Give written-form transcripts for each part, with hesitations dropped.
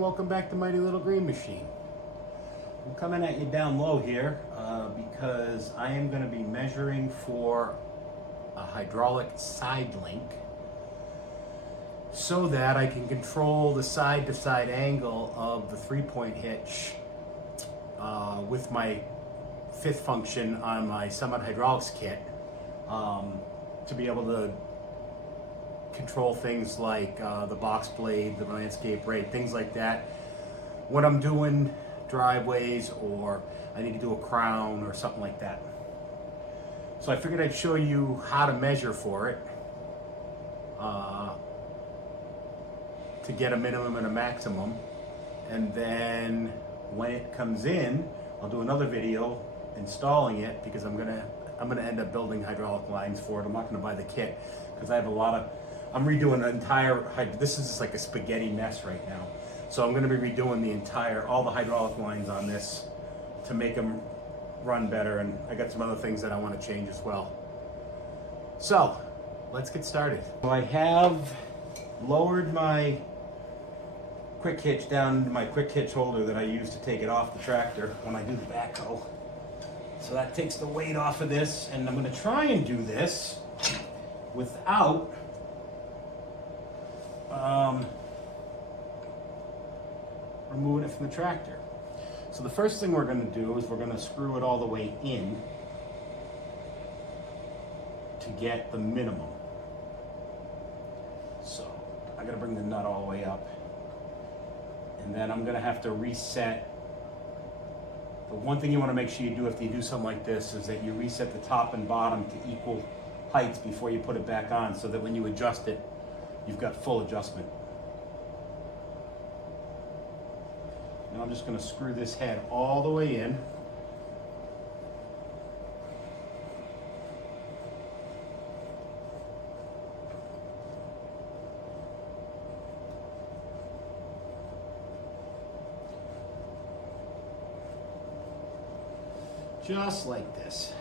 and welcome back to Mighty Little Green Machine. I'm coming at you down low here because I am going to be measuring for a hydraulic side link so that I can control the side-to-side angle of the 3-point hitch with my fifth function on my Summit Hydraulics kit to be able to control things like the box blade, the landscape rate, things like that. When I'm doing driveways or I need to do a crown or something like that. So I figured I'd show you how to measure for it to get a minimum and a maximum. And then when it comes in, I'll do another video installing it because I'm gonna end up building hydraulic lines for it. I'm not gonna buy the kit because I have a lot of, I'm redoing an entire, this is just like a spaghetti mess right now. So I'm gonna be redoing all the hydraulic lines on this to make them run better, and I got some other things that I wanna change as well. So, let's get started. So I have lowered my quick hitch down into my quick hitch holder that I use to take it off the tractor when I do the backhoe. So that takes the weight off of this, and I'm gonna try and do this without removing it from the tractor. So the first thing we're going to do is we're going to screw it all the way in to get the minimum. So I got to bring the nut all the way up, and then I'm going to have to reset. The one thing you want to make sure you do after you do something like this is that you reset the top and bottom to equal heights before you put it back on, so that when you adjust it, you've got full adjustment. Now I'm just going to screw this head all the way in. Just like this.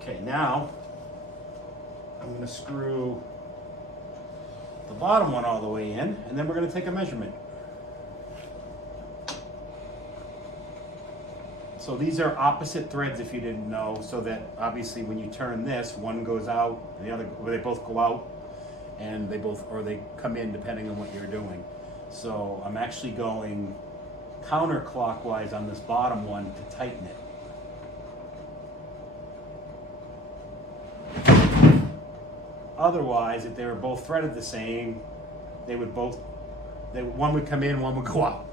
Okay, now I'm going to screw the bottom one all the way in, and then we're going to take a measurement. So these are opposite threads, if you didn't know, so that obviously when you turn this, one goes out and the other, or they both go out, and they come in depending on what you're doing. So I'm actually going counterclockwise on this bottom one to tighten it. Otherwise, if they were both threaded the same, one would come in, one would go out.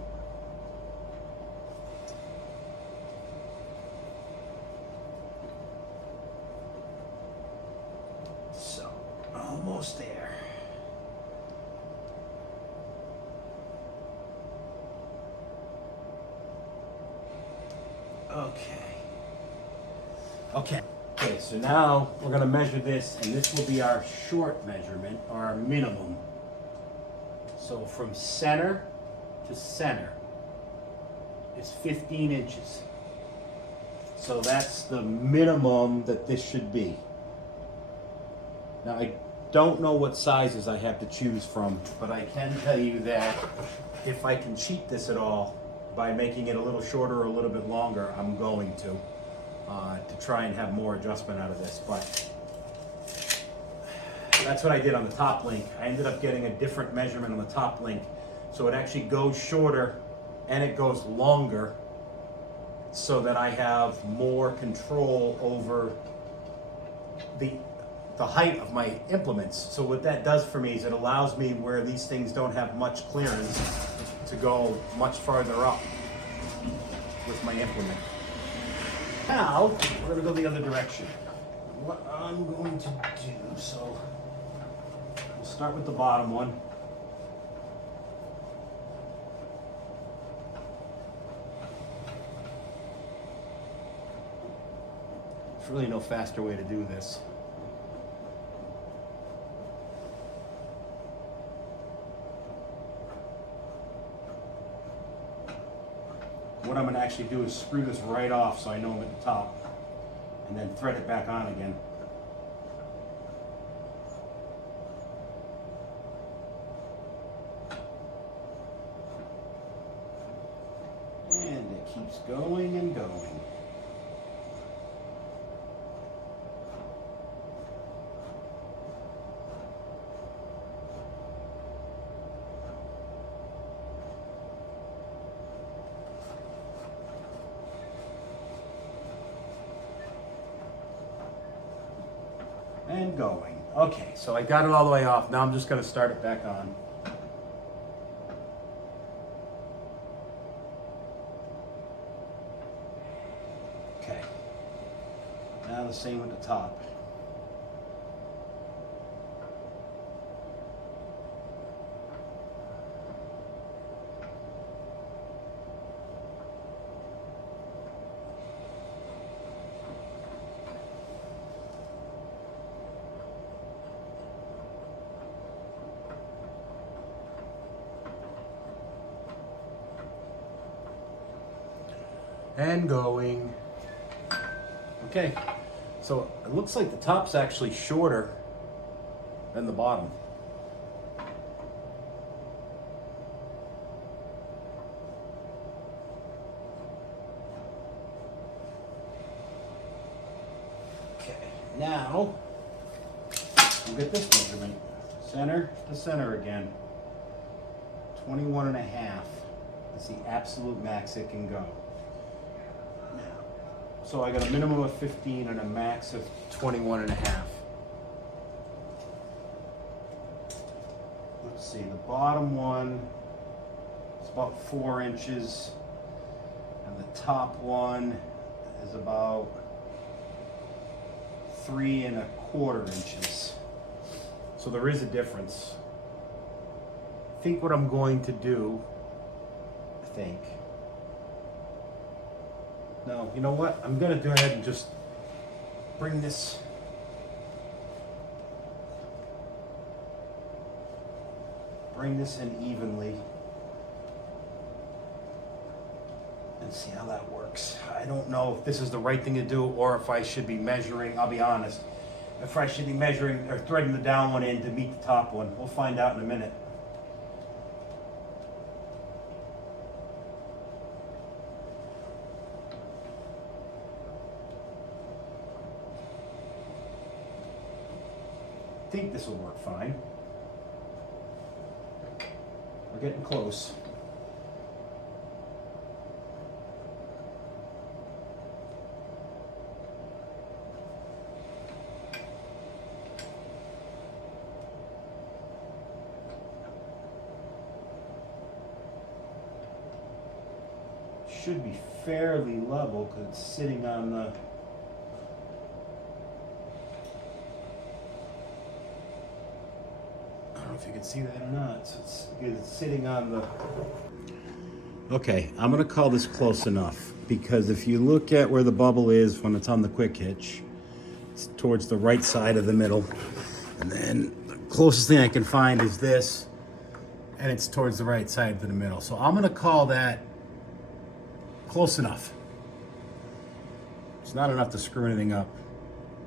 So, almost there. Okay, so now we're going to measure this, and this will be our short measurement, or our minimum. So from center to center is 15 inches. So that's the minimum that this should be. Now I don't know what sizes I have to choose from, but I can tell you that if I can cheat this at all by making it a little shorter or a little bit longer, I'm going to try and have more adjustment out of this. But that's what I did on the top link. I ended up getting a different measurement on the top link, so it actually goes shorter and it goes longer, so that I have more control over the height of my implements. So what that does for me is it allows me, where these things don't have much clearance, to go much farther up with my implement. Now, we're going to go the other direction. What I'm going to do, so we'll start with the bottom one. There's really no faster way to do this. What I'm going to actually do is screw this right off so I know I'm at the top, and then thread it back on again. And going. Okay, so I got it all the way off. Now I'm just gonna start it back on. Okay. Now the same with the top. And going. Okay, so it looks like the top's actually shorter than the bottom. Okay, now we'll get this measurement. Center to center again. 21 and a half. That's the absolute max it can go. So I got a minimum of 15 and a max of 21 and a half. Let's see, the bottom one is about 4 inches, and the top one is about 3 1/4 inches. So there is a difference. I think what I'm going to do, no, you know what? I'm gonna go ahead and just bring this in evenly and see how that works. I don't know if this is the right thing to do or if I should be measuring, I'll be honest, if I should be measuring or threading the down one in to meet the top one. We'll find out in a minute. I think this will work fine. We're getting close. Should be fairly level because it's sitting on the if you can see that or not. So it's sitting on the... Okay, I'm gonna call this close enough because if you look at where the bubble is when it's on the quick hitch, it's towards the right side of the middle. And then the closest thing I can find is this, and it's towards the right side of the middle. So I'm gonna call that close enough. It's not enough to screw anything up.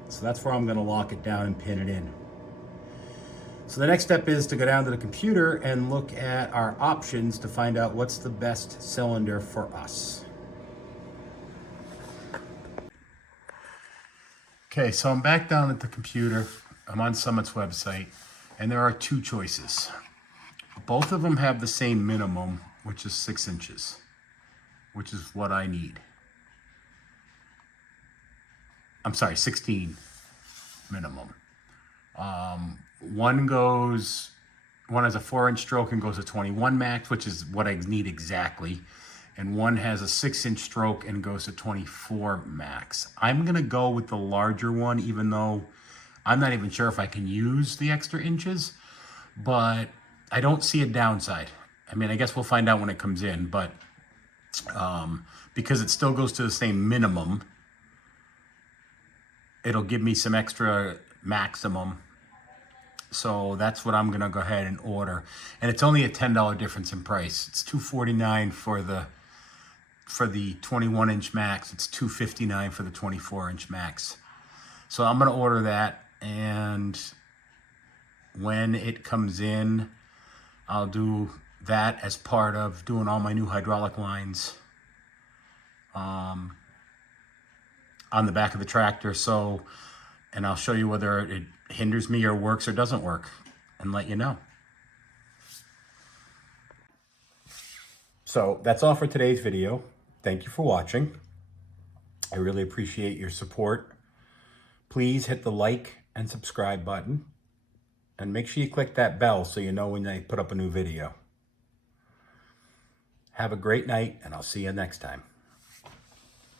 So that's where I'm gonna lock it down and pin it in. So the next step is to go down to the computer and look at our options to find out what's the best cylinder for us. Okay, so I'm back down at the computer. I'm on Summit's website, and there are 2 choices. Both of them have the same minimum, which is 6 inches, which is what I need. I'm sorry, 16 minimum. One has a 4-inch stroke and goes to 21 max, which is what I need exactly. And one has a 6-inch stroke and goes to 24 max. I'm gonna go with the larger one, even though I'm not even sure if I can use the extra inches, but I don't see a downside. I mean, I guess we'll find out when it comes in, but because it still goes to the same minimum, it'll give me some extra maximum. So that's what I'm gonna go ahead and order. And it's only a $10 difference in price. It's $249 for the 21-inch max. It's $259 for the 24-inch max. So I'm gonna order that, and when it comes in, I'll do that as part of doing all my new hydraulic lines on the back of the tractor. So, and I'll show you whether it hinders me or works or doesn't work and let you know. So that's all for today's video. Thank you for watching. I really appreciate your support. Please hit the like and subscribe button. And make sure you click that bell so you know when I put up a new video. Have a great night, and I'll see you next time.